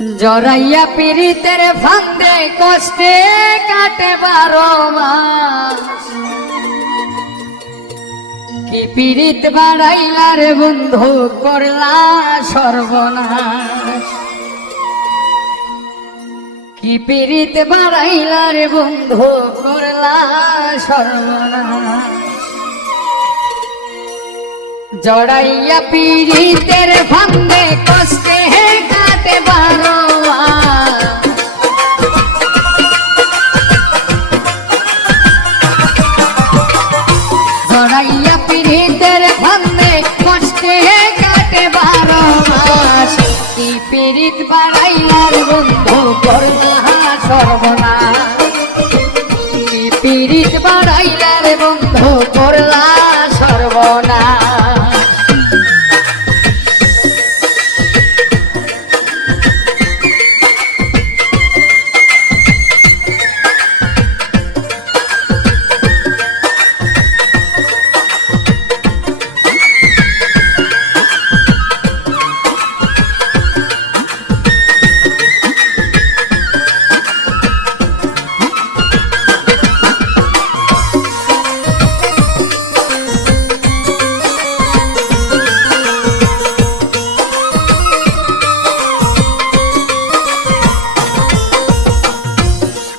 জড়াইয়া পীড়িতের ফান্দে কষ্টে কাটে 12 মাস। কি পীড়িত বাড়াইলা রে বন্ধু করলা সর্বনাশ। কি পীড়িত বাড়াইলা রে বন্ধু করলা সর্বনাশ। জড়াইয়া পীড়িতের ফান্দে কষ্টে কাটে 12 মাস। জড়াইয়া পীড়িতের ফান্দে কষ্টে কাটে 12 মাস। কি পীড়িত বাড়াইলার বন্ধু করলা সর্বনাশ। কি পীড়িত বাড়াইলার বন্ধু করলা সর্বনাশ।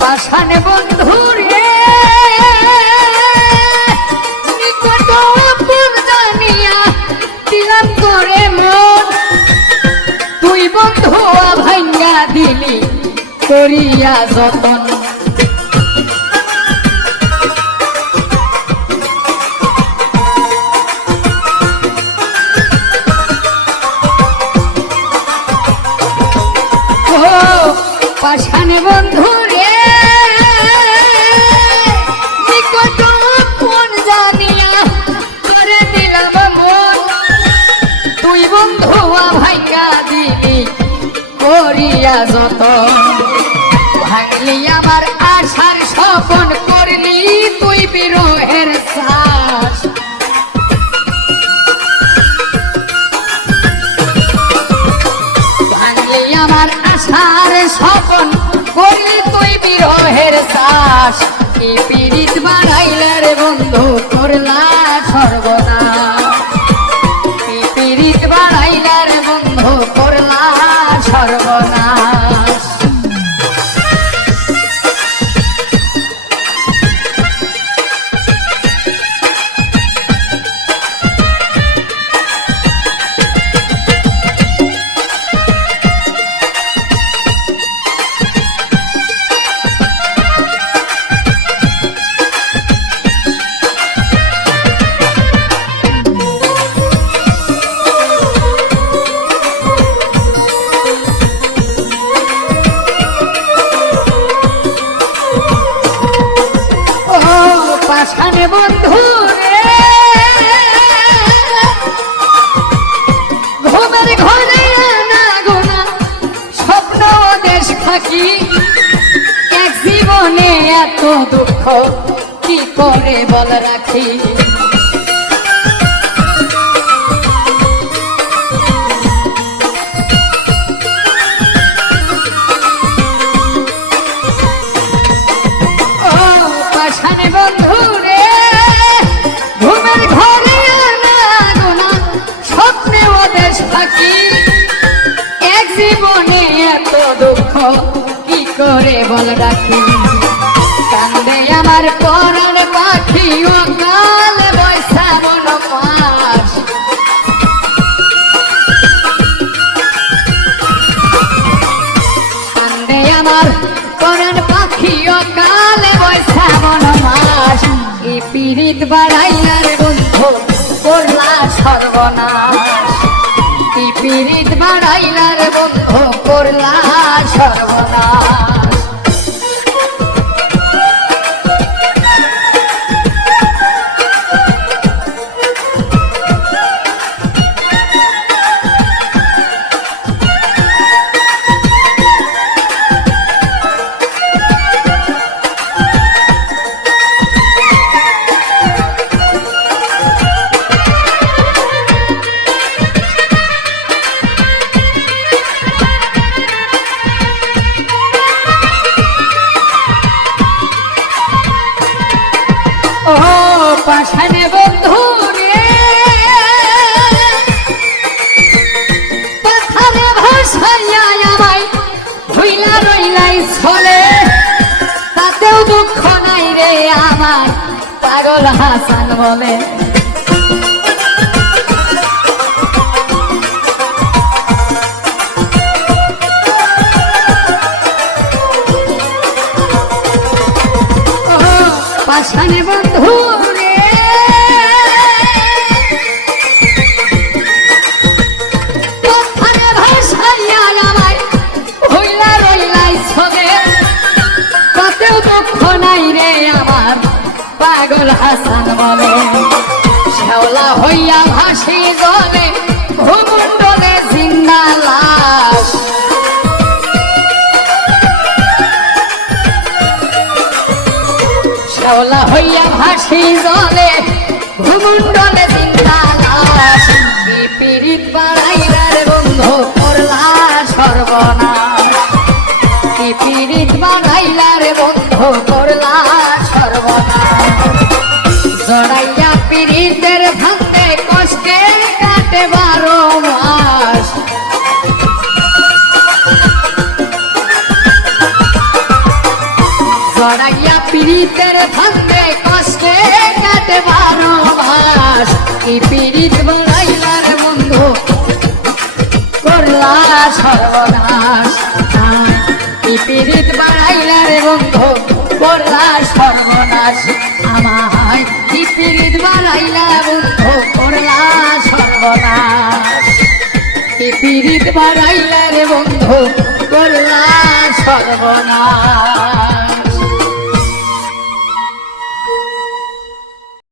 পাশানে বন্ধু রে নিকট আপন জানিয়া দিলাম করে মন। তুই বন্ধু ভাঙ্গা দিলি করিয়া যতন। পাশানে বন্ধু রে নিকট আপন জানিয়া করে দিলাম মন। তুই বন্ধু ভাঙ্গা দিলি করিয়া যতন। ভাঙলি আমার আশার স্বপন করলি তুই বিরহের শ্বাস। ভাঙলি আমার আশার স্বপন করলি তুই বিরহের শ্বাস। কি পীড়িত বাড়াইলা রে বন্ধু করলা সর্বনাশ। কি পীড়িত বাড়াইলা রে বন্ধু করলা সর্বনাশ। পাশানে বন্ধু রে ঘুমের ঘরে না গোনা স্বপ্ন দেশ থাকি। এক জীবনে এত দুঃখ কি করে বল রাখি। পাশানে বন্ধু রে ঘুমের ঘরে না গোনা স্বপ্নে ওদেশ থাকি। এক জীবনে এত দুঃখ কি করে বল রাখি। কান্দে আমার পরাণ পাখি অকাল বৈশাখ মাস। কান্দে আমার পরাণ পাখি অকাল বৈশাখ মাস। এই পীড়িত বাড়াইলা রে বন্ধু করলা সর্বনাশ। এই পীড়িত বাড়াইলা রে বন্ধু করলা সর্বনাশ। পাগল হাসান বলে পাশানে বন্ধু রে কথারে ভাষাইয়া আমায় হইলা রইলাই ছবে কতেও দুঃখ নাই রে আমার পাগল হাসান বলে শ্যাওলা হইয়া ভাসি জলে ভূমণ্ডলে জিন্দা লাশ শ্যাওলা হইয়া ভাসি জলে ভূমণ্ডলে জিন্দা লাশ পীড়িত বাড়াইলার বন্ধু করলা সর্বনাশ পীড়িত বাড়াইলার বন্ধু করলা সর্বনাশ জড়াইয়া পীড়িতের ভাঙতে কষ্টে কাটে 12 মাস জড়াইয়া পীড়িতের ভাঙতে কষ্টে কাটে 12 মাস কি পীড়িত বাড়াইলার বন্ধু করলা সর্বনাশ কি পীড়িত বাড়াইলার বন্ধু করলা সর্বনাশ আমায় কি পীড়িত বাড়াইলা বন্ধু করলা সর্বনাশ কি পীড়িত বাড়াইলার বন্ধু করলা সর্বনাশ